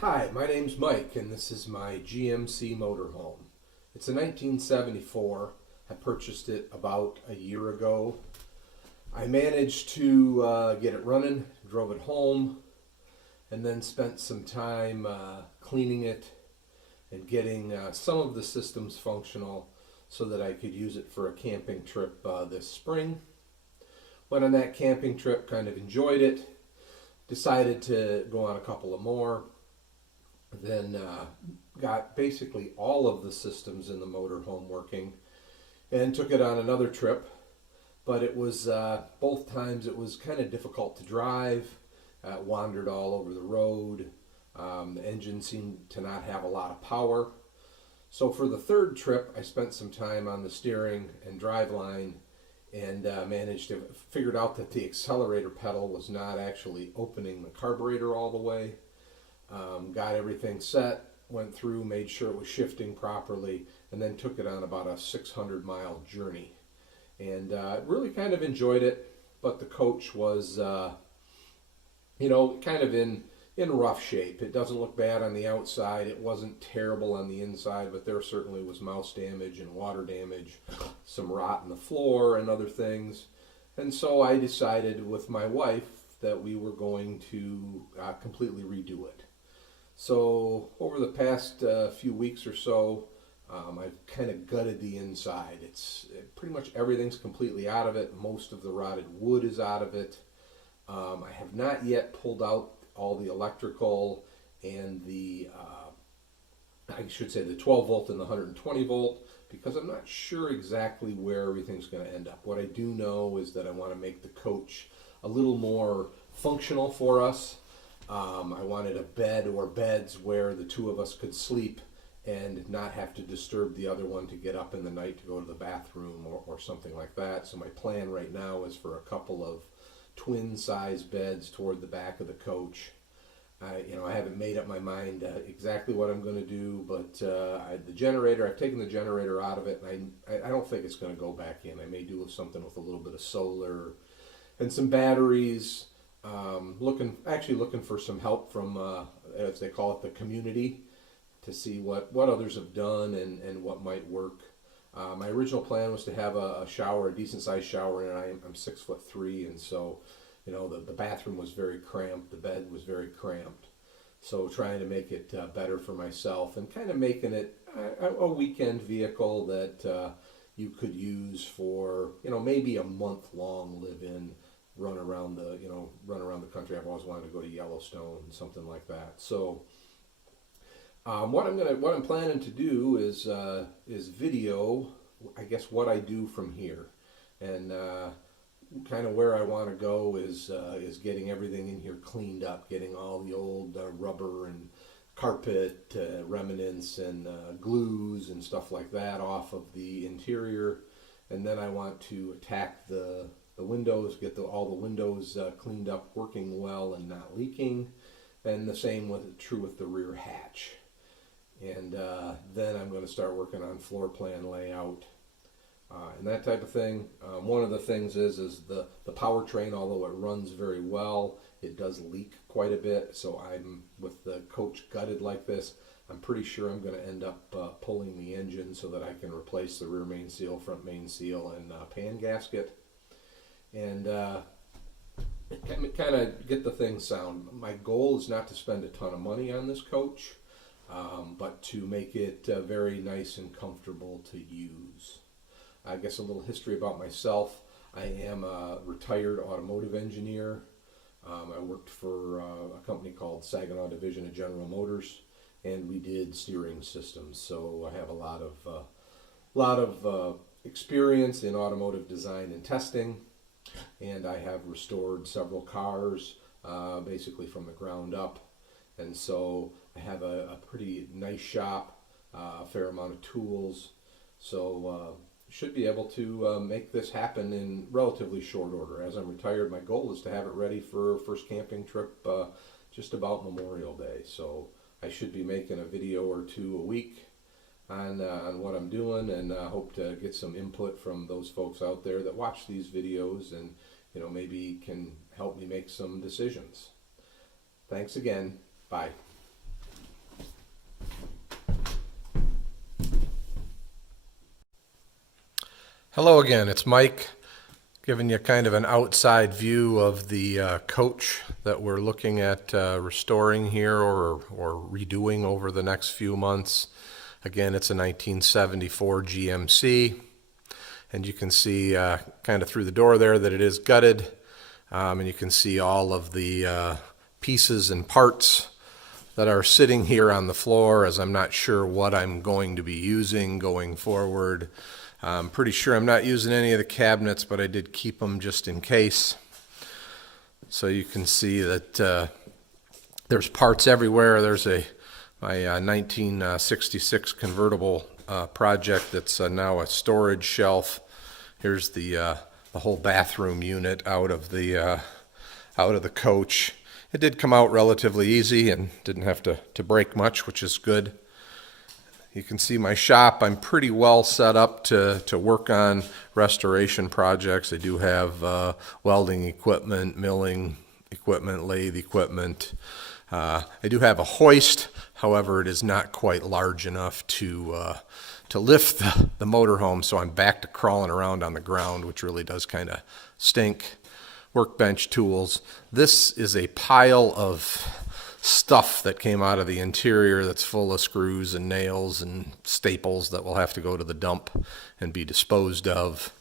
Hi, my name's Mike, and this is my GMC Motorhome. It's a 1974. I purchased it about a year ago. I managed to get it running, drove it home, and then spent some time cleaning it and getting some of the systems functional so that I could use it for a camping trip this spring. Went on that camping trip, kind of enjoyed it, decided to go on a couple of more. Then got basically all of the systems in the motorhome working and took it on another trip. But it was, both times it was kind of difficult to drive, wandered all over the road. The engine seemed to not have a lot of power. So for the third trip, I spent some time on the steering and driveline and figured out that the accelerator pedal was not actually opening the carburetor all the way. Got everything set, went through, made sure it was shifting properly, and then took it on about a 600-mile journey. And really kind of enjoyed it, but the coach was, kind of in rough shape. It doesn't look bad on the outside. It wasn't terrible on the inside, but there certainly was mouse damage and water damage, some rot in the floor and other things. And so I decided with my wife that we were going to completely redo it. So over the past few weeks or so, I've kind of gutted the inside. Pretty much everything's completely out of it. Most of the rotted wood is out of it. I have not yet pulled out all the electrical and the 12 volt and the 120 volt, because I'm not sure exactly where everything's going to end up. What I do know is that I want to make the coach a little more functional for us. I wanted a bed or beds where the two of us could sleep and not have to disturb the other one to get up in the night to go to the bathroom or something like that. So my plan right now is for a couple of twin size beds toward the back of the coach. I haven't made up my mind exactly what I'm going to do, but I've taken the generator out of it, and I don't think it's going to go back in. I may do something with a little bit of solar and some batteries. Looking for some help from, as they call it, the community, to see what others have done and what might work. My original plan was to have a decent sized shower, and I'm 6'3", and so the bathroom was very cramped, the bed was very cramped. So trying to make it better for myself and kind of making it a weekend vehicle that you could use for maybe a month-long live-in. Run around the country. I've always wanted to go to Yellowstone, something like that. So what I'm planning to do is video, I guess, what I do from here, and kind of where I want to go is getting everything in here cleaned up, getting all the old rubber and carpet remnants and glues and stuff like that off of the interior, and then I want to attack the windows, get all the windows cleaned up, working well and not leaking, and the same true with the rear hatch. And then I'm going to start working on floor plan layout and that type of thing. One of the things is the powertrain, although it runs very well, it does leak quite a bit. So I'm, with the coach gutted like this, I'm pretty sure I'm going to end up pulling the engine so that I can replace the rear main seal, front main seal, and pan gasket. And kind of get the thing sound. My goal is not to spend a ton of money on this coach, but to make it very nice and comfortable to use. I guess a little history about myself. I am a retired automotive engineer. I worked for a company called Saginaw Division of General Motors, and we did steering systems. So I have a lot of experience in automotive design and testing. And I have restored several cars, basically from the ground up. And so I have a pretty nice shop, a fair amount of tools. So should be able to make this happen in relatively short order. As I'm retired, my goal is to have it ready for first camping trip just about Memorial Day. So I should be making a video or two a week on what I'm doing, and hope to get some input from those folks out there that watch these videos and maybe can help me make some decisions. Thanks again. Bye. Hello again, it's Mike giving you kind of an outside view of the coach that we're looking at restoring here or redoing over the next few months. Again, it's a 1974 GMC, and you can see kind of through the door there that it is gutted, and you can see all of the pieces and parts that are sitting here on the floor, as I'm not sure what I'm going to be using going forward. I'm pretty sure I'm not using any of the cabinets, but I did keep them just in case. So you can see that there's parts everywhere. There's my 1966 convertible project that's now a storage shelf. Here's the whole bathroom unit out of the coach. It did come out relatively easy and didn't have to break much, which is good. You can see my shop. I'm pretty well set up to work on restoration projects. I do have welding equipment, milling equipment, lathe equipment. I do have a hoist. However, it is not quite large enough to lift the motorhome, so I'm back to crawling around on the ground, which really does kind of stink. Workbench tools. This is a pile of stuff that came out of the interior that's full of screws and nails and staples that will have to go to the dump and be disposed of.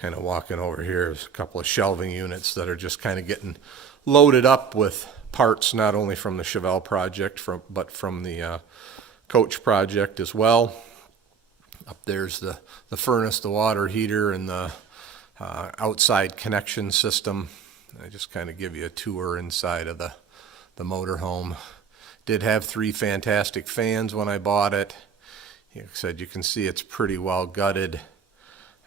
Kind of walking over here, there's a couple of shelving units that are just kind of getting loaded up with parts, not only from the Chevelle project, but from the coach project as well. Up there's the furnace, the water heater, and the outside connection system. I just kind of give you a tour inside of the motorhome. Did have 3 fantastic fans when I bought it. Like I said, you can see it's pretty well gutted.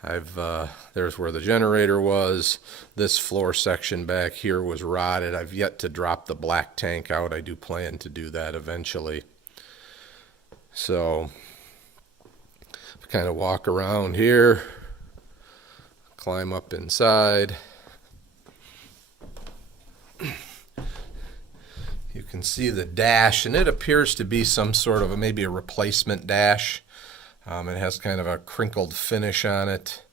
There's where the generator was. This floor section back here was rotted. I've yet to drop the black tank out. I do plan to do that eventually. So kind of walk around here, climb up inside. You can see the dash, and it appears to be some sort of maybe a replacement dash. It has kind of a crinkled finish on it.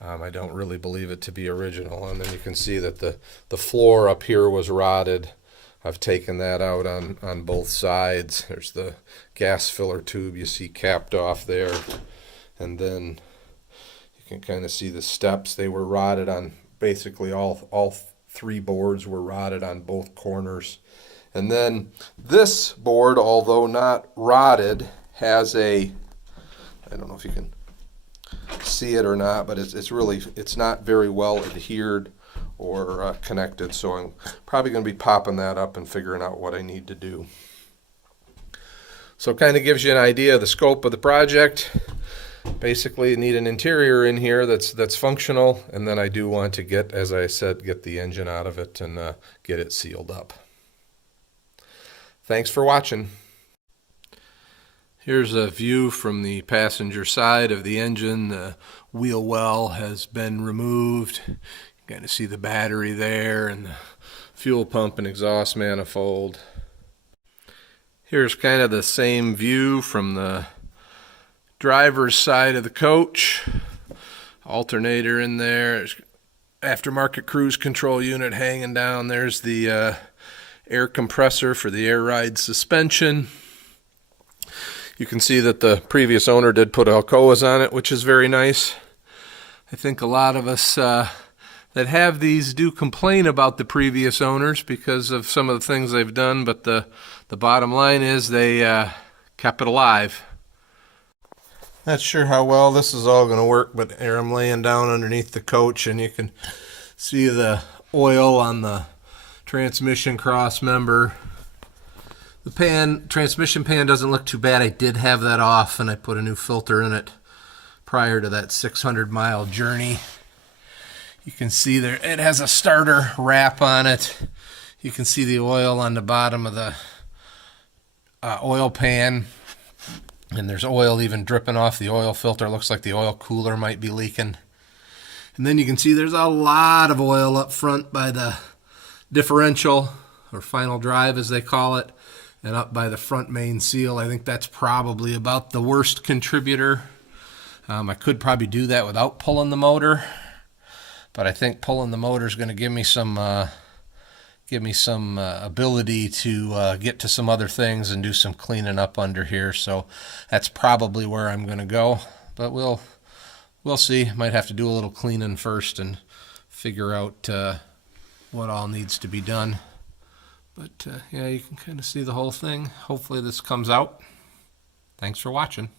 I don't really believe it to be original. And then you can see that the floor up here was rotted. I've taken that out on both sides. There's the gas filler tube you see capped off there. And then you can kind of see the steps. They were rotted on basically all 3 boards were rotted on both corners. And then this board, although not rotted, has I don't know if you can see it or not, but it's not very well adhered or connected. So I'm probably going to be popping that up and figuring out what I need to do. So it kind of gives you an idea of the scope of the project. Basically, you need an interior in here that's functional, and then I do want to get, as I said, get the engine out of it and get it sealed up. Thanks for watching. Here's a view from the passenger side of the engine. The wheel well has been removed. You can kind of see the battery there and the fuel pump and exhaust manifold. Here's kind of the same view from the driver's side of the coach. Alternator in there. Aftermarket cruise control unit hanging down. There's the air compressor for the air ride suspension. You can see that the previous owner did put Alcoas on it, which is very nice. I think a lot of us that have these do complain about the previous owners because of some of the things they've done, but the bottom line is they kept it alive. Not sure how well this is all going to work, but here I'm laying down underneath the coach, and you can see the oil on the transmission cross member. The transmission pan doesn't look too bad. I did have that off, and I put a new filter in it prior to that 600-mile journey. You can see there it has a starter wrap on it. You can see the oil on the bottom of the oil pan, and there's oil even dripping off the oil filter. Looks like the oil cooler might be leaking. And then you can see there's a lot of oil up front by the differential, or final drive as they call it, and up by the front main seal. I think that's probably about the worst contributor. I could probably do that without pulling the motor, but I think pulling the motor is going to give me some ability to get to some other things and do some cleaning up under here. So that's probably where I'm going to go, but we'll see. Might have to do a little cleaning first and figure out what all needs to be done. But yeah, you can kind of see the whole thing. Hopefully this comes out. Thanks for watching.